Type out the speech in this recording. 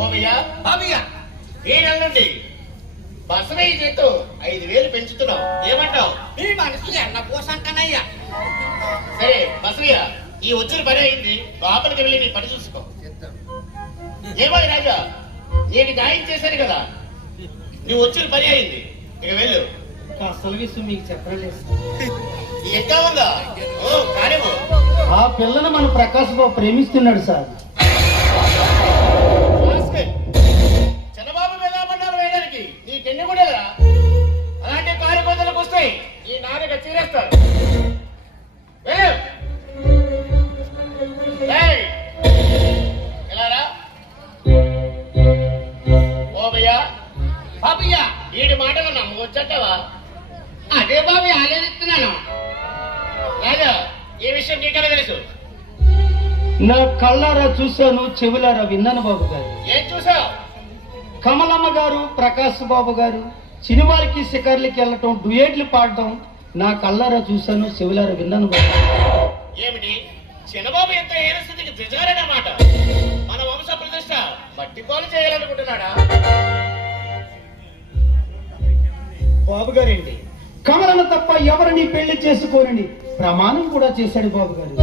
ఓమయ్య బాబయ్య ఈ నెల నుండి బసవయ్య చేతు ఐదు వేలు పెంచుతున్నావు ఏమంటావు? మీ మనసు ఎన్న పోసంటనయ్యా సరే బసవయ్య ఈ వచ్చిన పని అయింది. లోపలికి వెళ్ళి నీ పని చూసుకో. ఏమో రాజా నేను న్యాయం చేశాను కదా. నువ్వు వచ్చిన పని అయింది. ఇక వెళ్ళు. అసలు విషయం మీకు చెప్పలేదు ఈ ఎక్కా ఉందా? ఓ కానివ్వు. ఆ పిల్లని మన ప్రకాశ్ బాబు ప్రేమిస్తున్నాడు సార్. కూడా అలాంటి కారు కోతలకు వస్తాయి. ఈ నాలుగ చీరేస్తారు. వీడి మాటలు నమ్మవచ్చంటావా అదే బాబు ఆలోచిస్తున్నాను. రాజా ఈ విషయం నీకనే తెలుసు? నా కళ్ళారా చూశాను చెవులారా విన్నాను బాబు గారు. ఏం చూసావు కమలమ్మ గారు ప్రకాశ్ బాబు గారు సినిమాలకి షికార్లకి వెళ్ళటం డుయేట్లు పాడటం నా కళ్ళారా చూశాను చెవులారా విన్నాను బాబు. ఏమిటి? చిన్నబాబు ఎంత హీన స్థితికి దిగారన్నమాట. మన వంశ ప్రతిష్ట మట్టికోలు చేయాలనుకుంటున్నాడా? బాబు గారండి కమలను తప్ప ఎవరిని పెళ్ళి చేసుకోరని ప్రమాణం కూడా చేశాడు బాబు గారు.